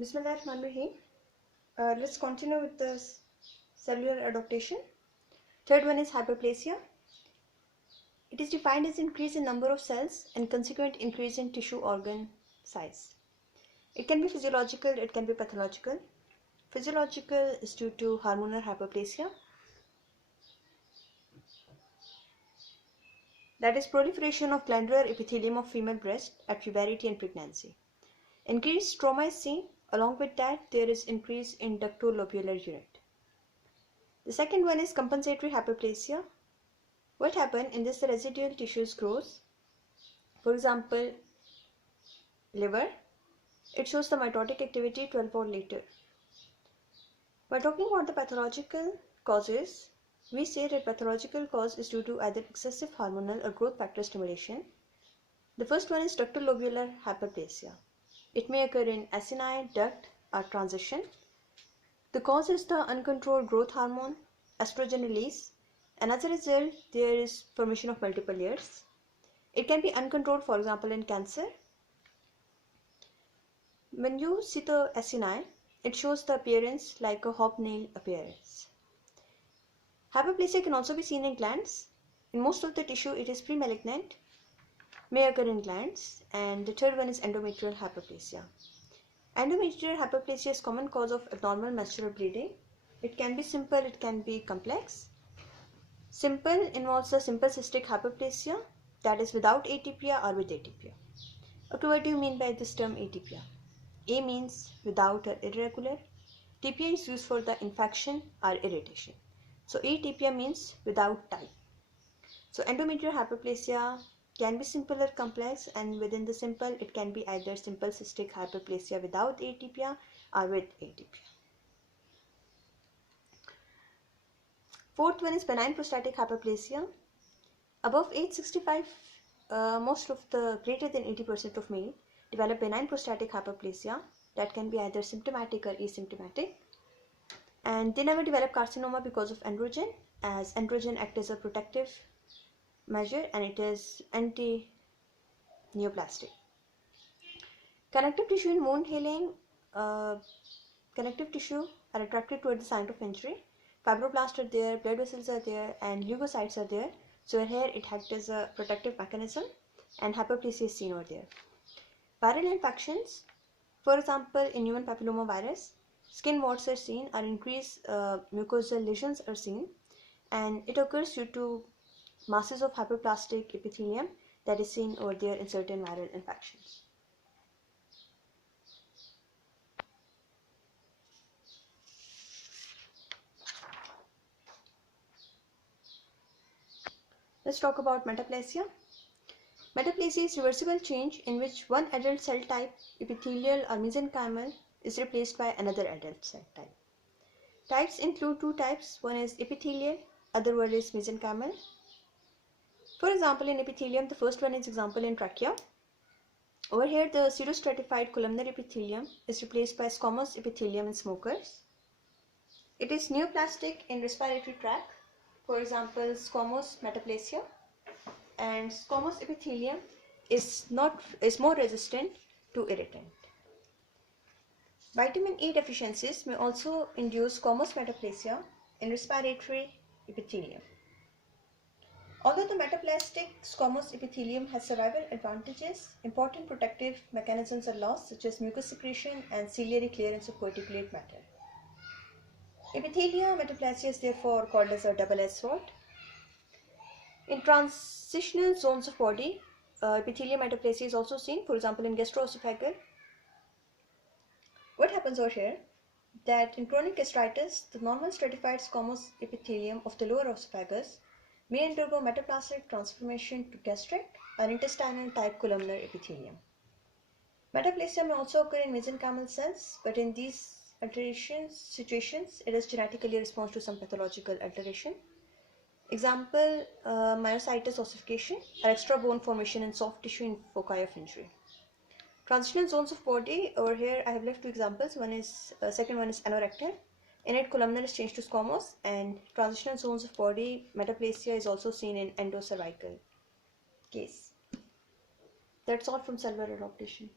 Bismillahirrahmanirrahim. Let's continue with the cellular adaptation. Third one is hyperplasia. It is defined as increase in number of cells and consequent increase in tissue organ size. It can be physiological, it can be pathological. Physiological is due to hormonal hyperplasia, that is proliferation of glandular epithelium of female breast at puberty and pregnancy. Increased stroma is seen. Along with that, there is increase in ductolobular unit. The second one is compensatory hyperplasia. What happens in this, the residual tissues grows. For example, liver, it shows the mitotic activity 12 hours later. By talking about the pathological causes, we say that pathological cause is due to either excessive hormonal or growth factor stimulation. The first one is ductolobular hyperplasia. It may occur in acini, duct, or transition. The cause is the uncontrolled growth hormone, estrogen release, and as a result, there is formation of multiple layers. It can be uncontrolled, for example, in cancer. When you see the acini, it shows the appearance like a hobnail appearance. Hyperplasia can also be seen in glands. In most of the tissue, it is pre-malignant, may occur in glands. And the third one is endometrial hyperplasia. Endometrial hyperplasia is common cause of abnormal menstrual bleeding. It can be simple, it can be complex. Simple involves a simple cystic hyperplasia, that is without atypia or with atypia. Okay, what do you mean by this term atypia? A means without or irregular. Typia is used for the infection or irritation. So atypia means without type. So endometrial hyperplasia can be simple or complex, and within the simple it can be either simple cystic hyperplasia without atypia or with atypia. Fourth one is benign prostatic hyperplasia. Above age 65, most of the greater than 80% of male develop benign prostatic hyperplasia that can be either symptomatic or asymptomatic, and they never develop carcinoma because of androgen, as androgen acts as a protective measure and it is anti-neoplastic. Connective tissue in wound healing, connective tissue are attracted toward the site of injury. Fibroblasts are there, blood vessels are there, and leukocytes are there. So here it acts as a protective mechanism, and hyperplasia is seen over there. Viral infections, for example, in human papillomavirus, skin warts are seen, or increased mucosal lesions are seen, and it occurs due to masses of hyperplastic epithelium that is seen over there in certain viral infections. Let's talk about metaplasia. Metaplasia is reversible change in which one adult cell type, epithelial or mesenchymal, is replaced by another adult cell type. Types include two types. One is epithelial, other one is mesenchymal. For example, in epithelium, the first one is example in trachea. Over here, the pseudostratified columnar epithelium is replaced by squamous epithelium in smokers. It is neoplastic in respiratory tract. For example, squamous metaplasia. And squamous epithelium is more resistant to irritant. Vitamin E deficiencies may also induce squamous metaplasia in respiratory epithelium. Although the metaplastic squamous epithelium has survival advantages, important protective mechanisms are lost, such as mucus secretion and ciliary clearance of particulate matter. Epithelia metaplasia is therefore called as a double-edged sword. In transitional zones of body, epithelial metaplasia is also seen, for example, in gastroesophageal. What happens over here? That in chronic gastritis, the normal stratified squamous epithelium of the lower esophagus may undergo metaplastic transformation to gastric or intestinal type columnar epithelium. Metaplasia may also occur in mesenchymal cells, but in these situations, it is genetically responds to some pathological alteration. Example, myositis ossification or extra bone formation in soft tissue in foci of injury. Transitional zones of body, over here I have left two examples. Second one is anorectal. In it, columnar is changed to squamous, and transitional zones of body, metaplasia is also seen in endocervical case. That's all from cellular adaptation.